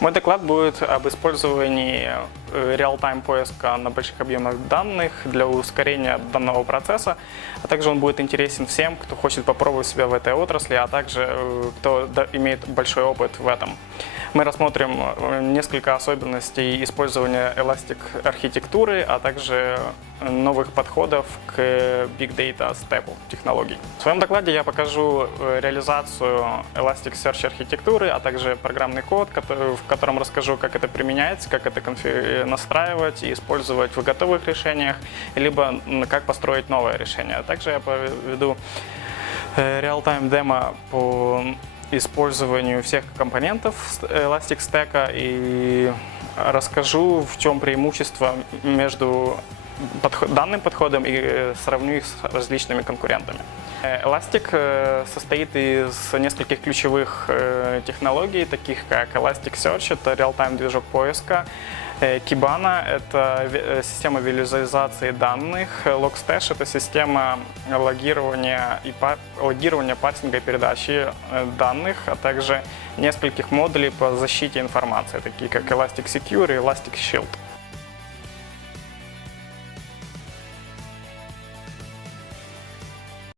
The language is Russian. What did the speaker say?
Мой доклад будет об использовании реал-тайм поиска на больших объемах данных для ускорения данного процесса, а также он будет интересен всем, кто хочет попробовать себя в этой отрасли, а также э, кто имеет большой опыт в этом. Мы рассмотрим э, несколько особенностей использования Elastic архитектуры, а также э, новых подходов к Big Data степу технологий. В своем докладе я покажу э, реализацию Elasticsearch архитектуры, а также программный код, в котором расскажу, как это применяется, как это конфи- настраивать и использовать в готовых решениях, либо как построить новое решение. Также я поведу э, реал-тайм демо по использованию всех компонентов с- Elastic Stack и расскажу, в чем преимущество между подход- данным подходом и э, сравню их с различными конкурентами. Э, Elastic э, состоит из нескольких ключевых э, технологий, таких как Elasticsearch, это реал-тайм движок поиска, Э, Kibana – это э, система визуализации данных. Э, Logstash – это система логирования, и па- логирования парсинга и передачи э, данных, а также нескольких модулей по защите информации, такие как Elastic Secure и Elastic Shield.